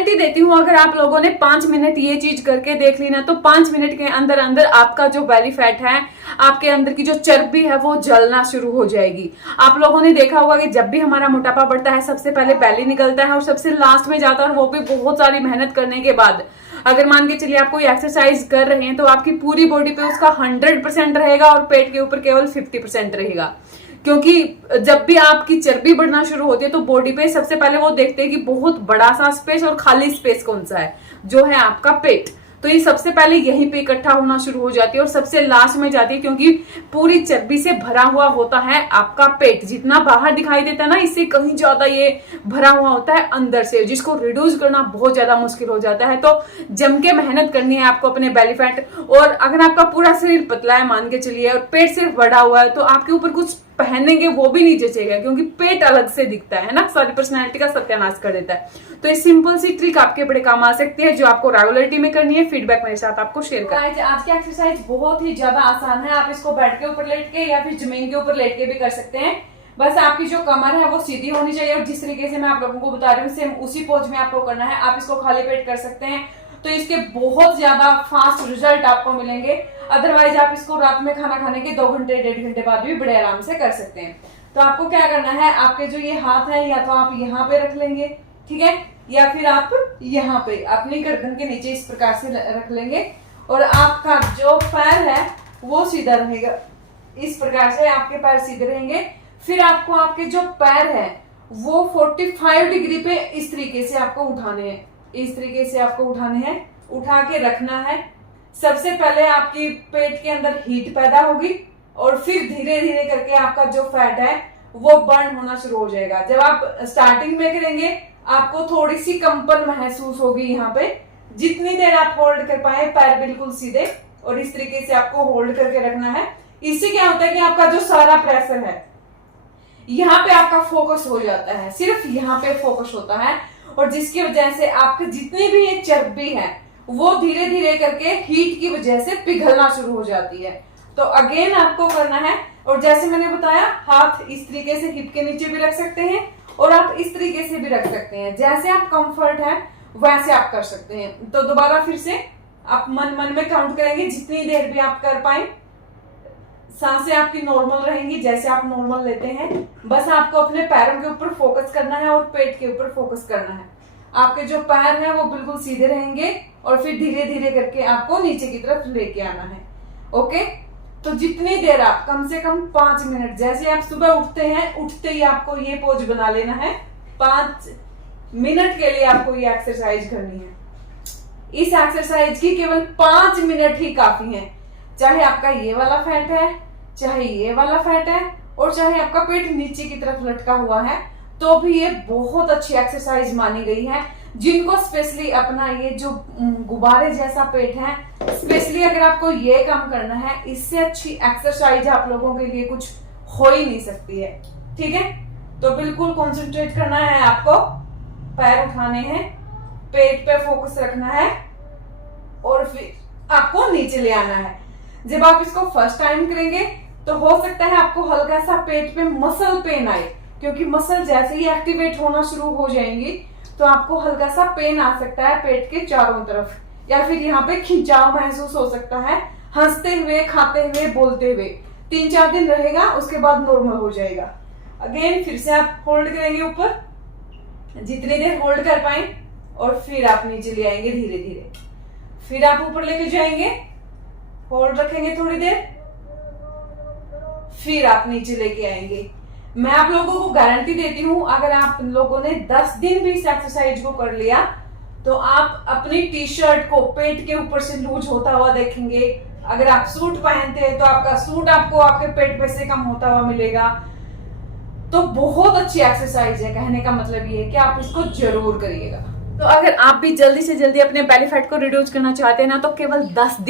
Guarantee देती हूँ, अगर आप लोगों ने 5 मिनट ये चीज करके देख ली ना, तो 5 मिनट के अंदर अंदर आपका जो बेली फैट है, आपके अंदर की जो चर्बी है वो जलना शुरू हो जाएगी। आप लोगों ने देखा होगा कि जब भी हमारा मोटापा बढ़ता है, सबसे पहले बेली निकलता है और सबसे लास्ट में जाता है, और वो भी बहुत सारी मेहनत करने के बाद। अगर मान के चलिए आप कोई एक्सरसाइज कर रहे हैं तो आपकी पूरी बॉडी पे उसका 100% रहेगा और पेट के ऊपर केवल 50% रहेगा। क्योंकि जब भी आपकी चर्बी बढ़ना शुरू होती है तो बॉडी पे सबसे पहले वो देखते हैं कि बहुत बड़ा सा स्पेस और खाली स्पेस कौन सा है, जो है आपका पेट। तो ये सबसे पहले यहीं पे इकट्ठा होना शुरू हो जाती है और सबसे लास्ट में जाती है, क्योंकि पूरी चर्बी से भरा हुआ होता है आपका पेट। जितना बाहर दिखाई देता है ना, इससे कहीं ज्यादा ये भरा हुआ होता है अंदर से, जिसको रिड्यूस करना बहुत ज्यादा मुश्किल हो जाता है। तो जम के मेहनत करनी है आपको अपने बेली फैट। और अगर आपका पूरा शरीर पतला है मान के चलिए, और पेट सिर्फ बढ़ा हुआ है, तो आपके ऊपर कुछ पहनेंगे वो भी नहीं जचेगा, क्योंकि पेट अलग से दिखता है ना, सारी पर्सनैलिटी का सत्यानाश कर देता है। तो ये सिंपल सी ट्रिक आपके बड़े काम आ सकती है, जो आपको रेगुलरिटी में करनी है। फीडबैक मेरे साथ आपको शेयर करना। आज की एक्सरसाइज बहुत ही ज्यादा आसान है। आप इसको बेड के ऊपर लेट के या फिर जमीन के ऊपर लेट के भी कर सकते हैं। बस आपकी जो कमर है वो सीधी होनी चाहिए, और जिस तरीके से मैं आप लोगों को बता रही हूँ सेम उसी पोज में आपको करना है। आप इसको खाली पेट कर सकते हैं, तो इसके बहुत ज्यादा फास्ट रिजल्ट आपको मिलेंगे। अदरवाइज आप इसको रात में खाना खाने के 2 घंटे 1.5 घंटे बाद भी बड़े आराम से कर सकते हैं। तो आपको क्या करना है, आपके जो ये हाथ है, या तो आप यहाँ पे रख लेंगे, ठीक है, या फिर आप यहाँ पे अपनी गर्दन के नीचे इस प्रकार से रख लेंगे, और आपका जो पैर है वो सीधा रहेगा। इस प्रकार से आपके पैर सीधे रहेंगे। फिर आपको आपके जो पैर है वो 45 डिग्री पे इस तरीके से आपको उठाने हैं। इस तरीके से आपको उठाने हैं, उठा के रखना है। सबसे पहले आपकी पेट के अंदर हीट पैदा होगी, और फिर धीरे धीरे करके आपका जो फैट है वो बर्न होना शुरू हो जाएगा। जब आप स्टार्टिंग में करेंगे आपको थोड़ी सी कंपन महसूस होगी यहाँ पे। जितनी देर आप होल्ड कर पाए पैर बिल्कुल सीधे, और इस तरीके से आपको होल्ड करके रखना है। इससे क्या होता है कि आपका जो सारा प्रेशर है यहाँ पे आपका फोकस हो जाता है, सिर्फ यहाँ पे फोकस होता है, और जिसकी वजह से आपके जितनी भी ये चर्बी है वो धीरे धीरे करके हीट की वजह से पिघलना शुरू हो जाती है। तो अगेन आपको करना है, और जैसे मैंने बताया हाथ इस तरीके से हिप के नीचे भी रख सकते हैं, और आप इस तरीके से भी रख सकते हैं। जैसे आप कंफर्ट है वैसे आप कर सकते हैं। तो दोबारा फिर से आप मन मन में काउंट करेंगे, जितनी देर भी आप कर पाए। सांसें आपकी नॉर्मल रहेंगी जैसे आप नॉर्मल लेते हैं। बस आपको अपने पैरों के ऊपर फोकस करना है और पेट के ऊपर फोकस करना है। आपके जो पैर हैं वो बिल्कुल सीधे रहेंगे, और फिर धीरे धीरे करके आपको नीचे की तरफ लेके आना है। ओके, तो जितनी देर आप कम से कम 5 मिनट, जैसे आप सुबह उठते हैं, उठते ही आपको ये पोज बना लेना है। 5 मिनट के लिए आपको ये एक्सरसाइज करनी है। इस एक्सरसाइज की केवल 5 मिनट ही काफी है। चाहे आपका ये वाला फैट है, चाहे ये वाला फैट है, और चाहे आपका पेट नीचे की तरफ लटका हुआ है, तो भी ये बहुत अच्छी एक्सरसाइज मानी गई है। जिनको स्पेशली अपना ये जो गुब्बारे जैसा पेट है, स्पेशली अगर आपको ये काम करना है, इससे अच्छी एक्सरसाइज आप लोगों के लिए कुछ हो ही नहीं सकती है। ठीक है, तो बिल्कुल कंसंट्रेट करना है आपको। पैर उठाने हैं, पेट पे फोकस रखना है, और फिर आपको नीचे ले आना है। जब आप इसको फर्स्ट टाइम करेंगे तो हो सकता है आपको हल्का सा पेट पे मसल पेन आए, क्योंकि मसल जैसे ही एक्टिवेट होना शुरू हो जाएंगी तो आपको हल्का सा पेन आ सकता है पेट के चारों तरफ, या फिर यहाँ पे खिंचाव महसूस हो सकता है। हंसते हुए, खाते हुए, बोलते हुए 3-4 दिन रहेगा, उसके बाद नॉर्मल हो जाएगा। अगेन फिर से आप होल्ड करेंगे ऊपर, जितनी देर होल्ड कर पाए, और फिर आप नीचे ले आएंगे धीरे धीरे। फिर आप ऊपर लेके जाएंगे, होल्ड रखेंगे थोड़ी देर, फिर आप नीचे लेके आएंगे। मैं आप लोगों को गारंटी देती हूं, अगर आप लोगों ने 10 दिन भी इस एक्सरसाइज को कर लिया तो आप अपनी टी शर्ट को पेट के ऊपर से लूज होता हुआ देखेंगे। अगर आप सूट पहनते हैं तो आपका सूट आपको आपके पेट पे से कम होता हुआ मिलेगा। तो बहुत अच्छी एक्सरसाइज है। कहने का मतलब ये है कि आप इसको जरूर करिएगा। तो अगर आप भी जल्दी से जल्दी अपने बेली फैट को रिड्यूस करना चाहते हैं ना, तो केवल 10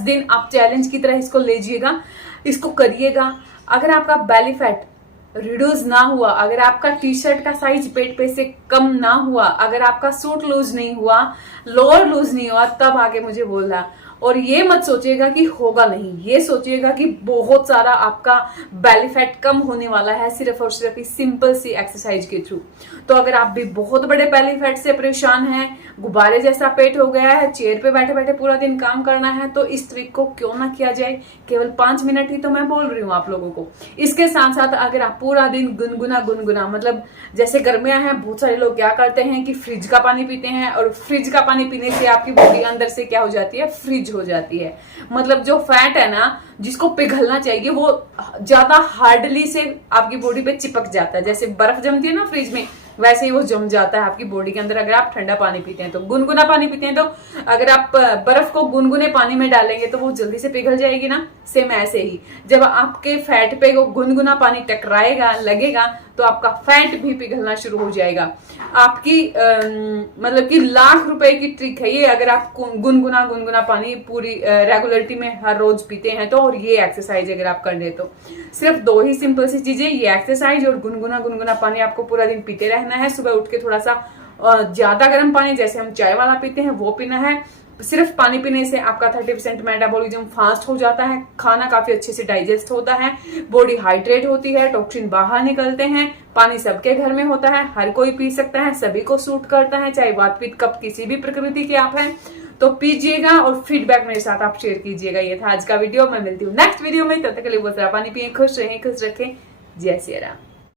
दिन आप चैलेंज की तरह इसको लीजिएगा, इसको करिएगा। अगर आपका बेली फैट रिड्यूस ना हुआ, अगर आपका टी शर्ट का साइज पेट पे से कम ना हुआ, अगर आपका सूट लूज नहीं हुआ, लोअर लूज नहीं हुआ, तब आगे मुझे बोलना। और ये मत सोचिएगा कि होगा नहीं, ये सोचिएगा कि बहुत सारा आपका बेली फैट कम होने वाला है सिर्फ और सिर्फ इस सिंपल सी एक्सरसाइज के थ्रू। तो अगर आप भी बहुत बड़े बेली फैट से परेशान हैं, गुब्बारे जैसा पेट हो गया है, चेयर पे बैठे बैठे पूरा दिन काम करना है, तो इस ट्रिक को क्यों ना किया जाए। केवल 5 मिनट ही तो मैं बोल रही हूँ आप लोगों को। इसके साथ साथ अगर आप पूरा दिन गुनगुना मतलब जैसे गर्मियां हैं, बहुत सारे लोग क्या करते हैं कि फ्रिज का पानी पीते हैं, और फ्रिज का पानी पीने से आपकी बॉडी अंदर से क्या हो जाती है, फ्रिज हो जाती है। मतलब जो फैट है ना, जिसको पिघलना चाहिए, वो ज्यादा हार्डली से आपकी बॉडी पे चिपक जाता है। जैसे बर्फ जमती है ना फ्रिज में, वैसे ही वो जम जाता है आपकी बॉडी के अंदर अगर आप ठंडा पानी पीते हैं तो। गुनगुना पानी पीते हैं तो अगर आप बर्फ को गुनगुने पानी में डालेंगे तो वो जल्दी से पिघल जाएगी ना। सेम ऐसे ही जब आपके फैट पे वो गुनगुना पानी टकराएगा, लगेगा, तो आपका फैट भी पिघलना शुरू हो जाएगा। आपकी मतलब कि लाख रुपए की ट्रिक है ये, अगर आप गुनगुना पानी पूरी रेगुलरिटी में हर रोज पीते हैं तो, और ये एक्सरसाइज अगर आप कर ले तो। सिर्फ 2 ही सिंपल सी चीजें, ये एक्सरसाइज और गुनगुना पानी आपको पूरा दिन पीते रहना है। सुबह उठ के थोड़ा सा ज्यादा गर्म पानी, जैसे हम चाय वाला पीते हैं, वो पीना है। सिर्फ पानी पीने से आपका 30% मेटाबॉलिज्म फास्ट हो जाता है, खाना काफी अच्छे से डाइजेस्ट होता है, बॉडी हाइड्रेट होती है, टॉक्सिन बाहर निकलते हैं। पानी सबके घर में होता है, हर कोई पी सकता है, सभी को सूट करता है, चाहे वात पित्त कफ किसी भी प्रकृति के आप हैं तो पीजिएगा, और फीडबैक मेरे साथ आप शेयर कीजिएगा। ये था आज का वीडियो, मैं मिलती हूँ नेक्स्ट वीडियो में। तब तक के लिए बहुत सारा पानी पिए, खुश रहें, खुश रखें। जय सिया राम।